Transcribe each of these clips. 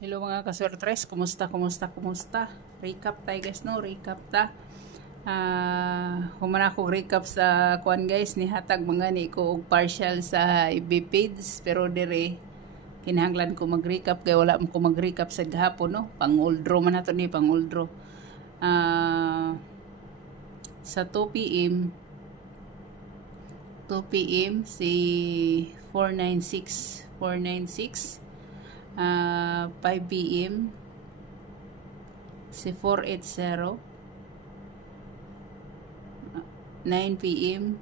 Hello mga kaswertres, kumusta? Recap tayo guys, no? Recap ta. Humana ko recap sa kuan guys, ni hatag mga ni ko og partial sa IB page, pero dire kinahanglan ko mag-recap kay wala ko mag-recap sa gahapon, no? Pang-uldro man nato ni pang-uldro. Sa 2 PM si 496 5 PM si 480 9 PM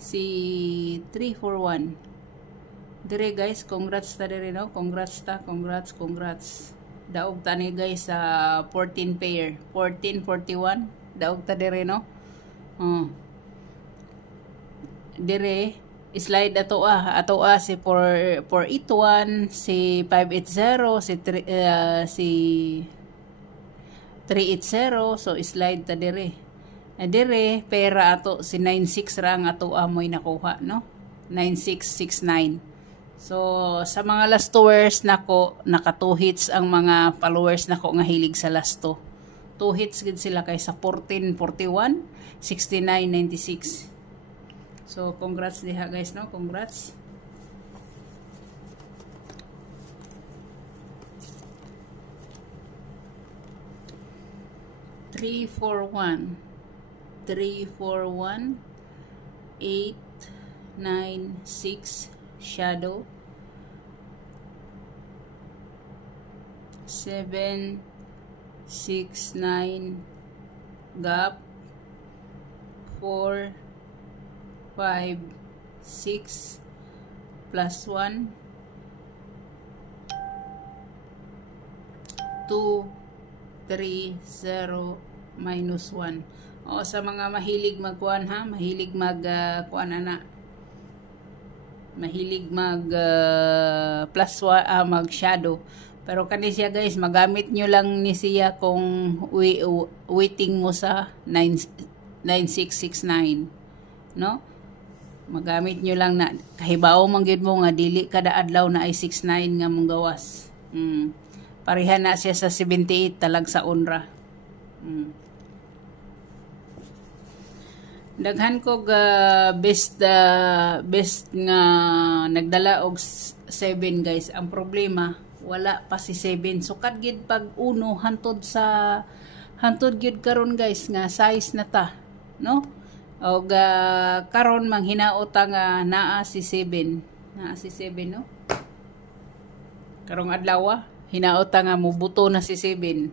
si 341. Dire guys, congrats ta dire, no? Congrats daog ta ni guys sa 14 pair 1441 daog ta dire, no? Dire slide ato si 481, si 580, si 380, so slide ta dire. Dire pera ato si 96 ra ang ato moy nakuha, no? 9669. So sa mga last tours nako, naka 2 hits ang mga followers nako nga hilig sa last 2 hits gid sila kay sa 1441, 6996. So, congrats diha guys, no? Congrats. Three, four, one, 8, 9, 6, shadow. 7, 6, 9, gap. 4, 5, 6, plus 1, 2, 3, 0, minus 1. O, sa mga mahilig magkuan ha, mahilig kuan ana. Mahilig plus 1, mag shadow. Pero kani siya guys, magamit nyo lang ni siya kung waiting mo sa 9669, no? Magamit nyo lang na kahibaw manggid mo nga dili kada adlaw na ay 69 nga mong gawas. Pareha na siya sa 78 talag sa unra. Daghan ko best nga nagdala og 7 guys. Ang problema wala pa si 7. Sukad gid pag uno hantod gid karon guys nga size na ta, no? O karon mang hinaota nga naa si 7, no? Karong adlaw hinaota nga mubuto na si 7.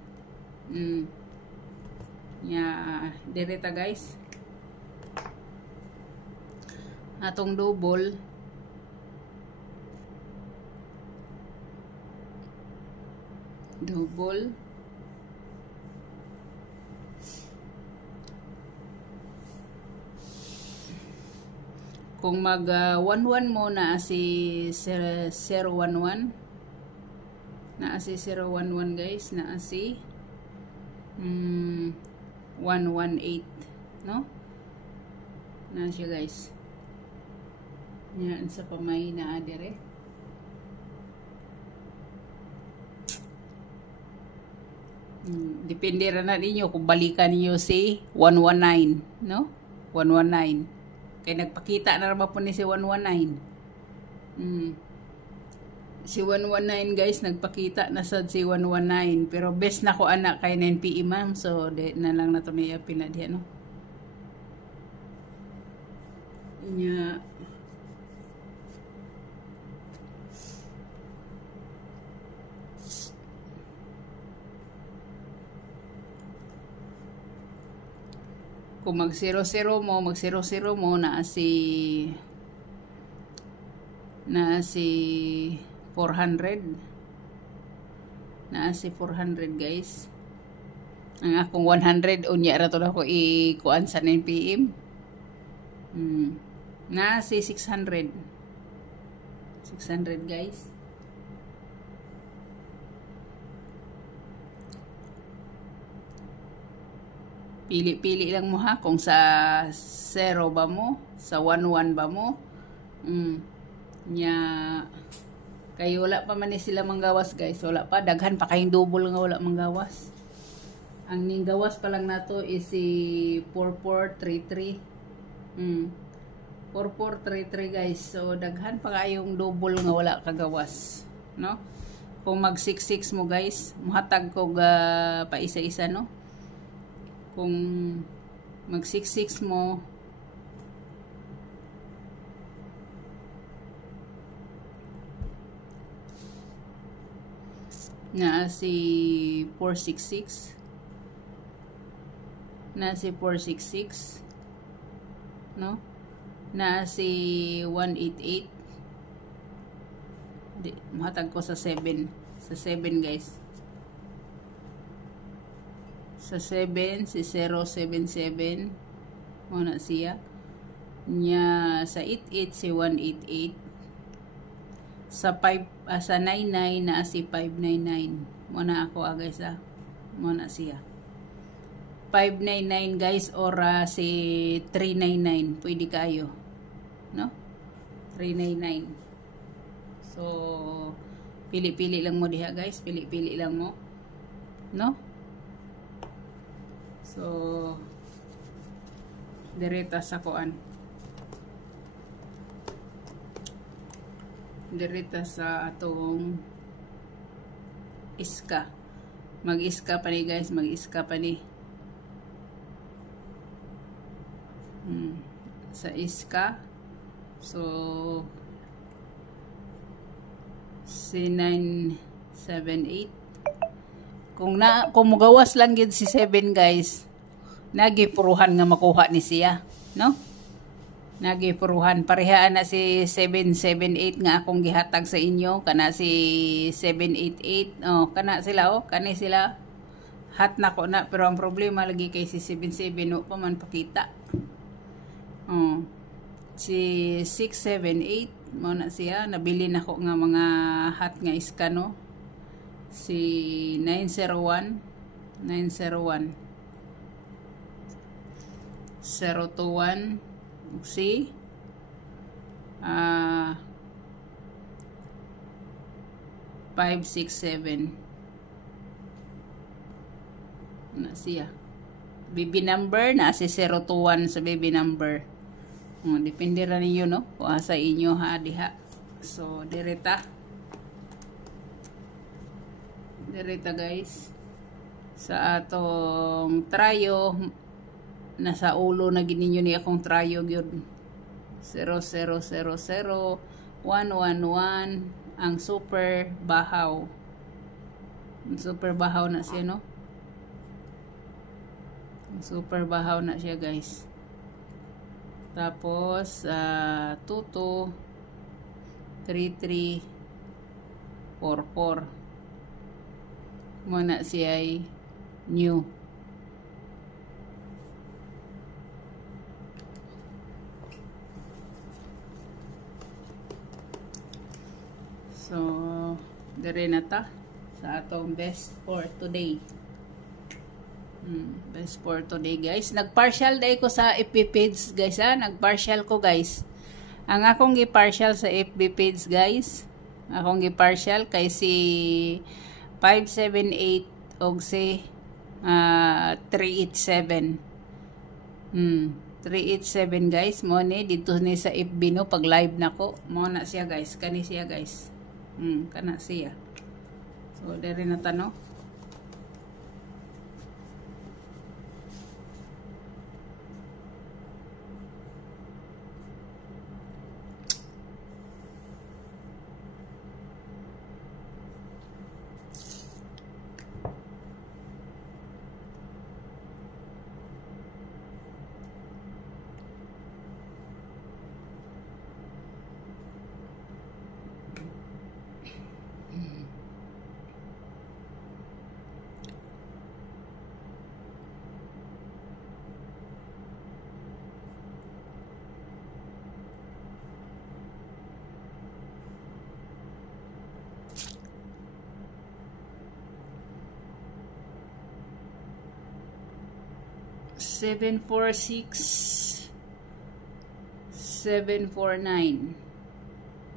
Direta guys. Atong double kung mag 11 mo na si 011 guys, na si 118, no? Na siya guys. Yan sa pamay na adere. Depende ra na ninyo kung balikan niyo si 119, no? 119. Kaya nagpakita na naman po ni si 119. Si 119 guys, nagpakita na sad si 119. Pero best na ko anak kay 9 PM ma'am. So, na lang na ito niya pinadihan, no? Kung mag 0-0 mo na si 400 guys. Ang akong 100 unya ra to ako ikuan sa 9 PM. Na si 600 guys. Pili-pili lang mo ha kung sa 0 ba mo, sa 11 ba mo. Kay wala pa man ni sila manggawas guys. Wala pa. Daghan pa kayong double nga wala manggawas. Ang ninggawas pa lang nato is si 4433. 4433 guys. So daghan pa kayong double nga wala kagawas. No? Kung mag 66 mo guys, muhatag ko pa isa-isa no. Kung mag 66 mo, na si 466, na si 466, no? Na si 188. Di, mahatag ko sa 7. Sa 7 guys. Sa 7, si 077. Muna siya. Nya sa 88, si 188. Sa 99 na si 599. Muna ako guys Muna siya. 599 guys or si 399 pwede kayo. No? 399. So pili-pili lang mo diha guys, pili-pili lang mo. No? So direta sa kuan. Direta sa atong iska. Mag-iska pa ni guys, mag-iska pa ni. Sa iska. So si 978. Kung mugawas lang gid si 7 guys, nagipuruhan nga makuha ni siya, no? Nagipuruhan parehaan na si 778 nga akong gihatag sa inyo, kana si 788. Kana sila kani sila hat na ko na, pero ang problema lagi kay si 77 pa man pakita. Si 678 mo na siya, nabili na ko nga mga hat nga iska no. Si 901 021 si 567 na siya. Baby number na si 021 sa baby number. Depende ra ninyo no kung sa inyo diha. So direta guys sa atong trayo. Nasa ulo na gininyo ni akong trayo gyud. 0000111 ang super bahaw. Super bahaw na siya no. Super bahaw na siya guys. Tapos 223344 muna siya ay new. So, dire na ta sa atong best for today. Best for today guys. Nagpartial day ko sa FB page guys Nagpartial ko guys. Ang akong gi-partial sa FB page guys. Akong gi-partial kay si 578 og si 387. 387 guys. Mo ni dito ni sa FB no pag live nako. Mo na siya guys. Kani siya guys. Kana siya. So, dire na tano. Seven, 4, 6, 749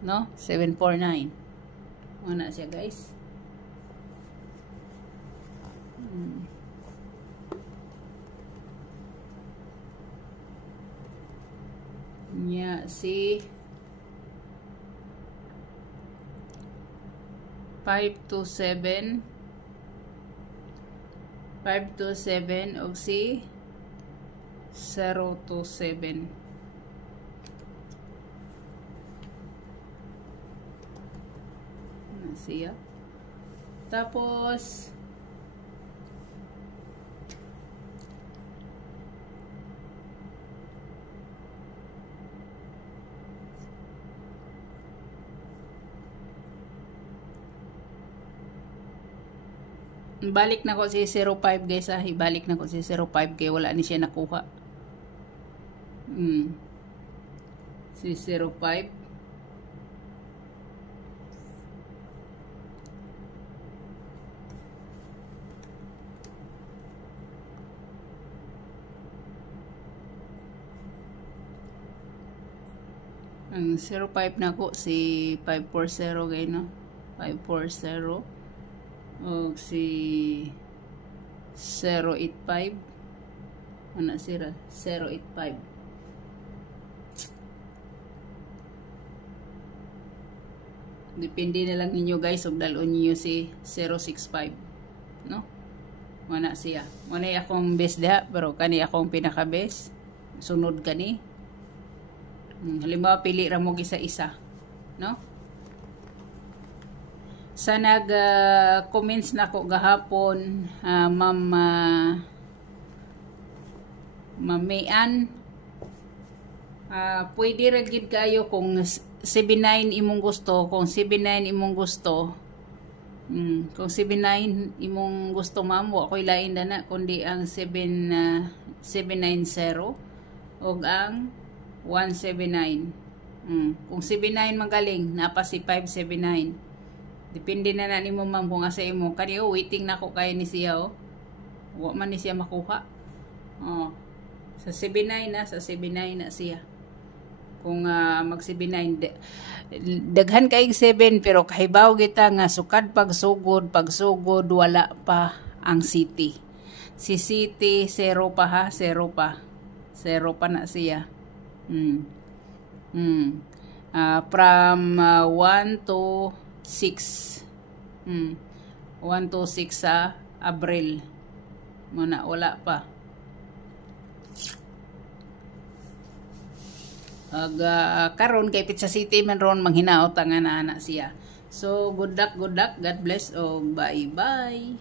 no 749 Muna siya guys. Nya si 527 og si 027. Siya. Tapos balik na ko si 05 guys ha. Ibalik na ko si 05 kaya wala ni siya nakuha. Si 05. Ang 05 na ko si 540 gay no. 540 o si 085 ana sira 085. Depende na lang ninyo guys ug dalon niyo si 065 no. Mana siya. Mana akong best diha pero kani akong pinaka best. Sunod kani. Halimbawa pili ra mo isa-isa no. Sa nag-comments na ko gahapon, Ma'am Mayan, pwede ra gid kayo kung 79 imong gusto, kung 79 imong gusto. Kung 79 imong gusto ma'am, wa koy lain dana kundi ang 790 ug ang 179. Kung 79 magaling, napa si 579. Depende na nimo ma'am kung asa imo. Kaniyo waiting na ko kay ni siya oh. Wa man ni siya makuha. Sa 79 na, sa 79 na siya. Kung mag 79 daghan kay 7 pero kahibaw kita nga sukad pagsugod wala pa ang city. Si city 0 pa ha, 0 pa. 0 pa na siya. From 1 to 6. 1 to 6 sa Abril. Muna wala pa. Karon kay Pizza City man ron manghinaot nga na siya. So good luck, God bless, oh bye bye.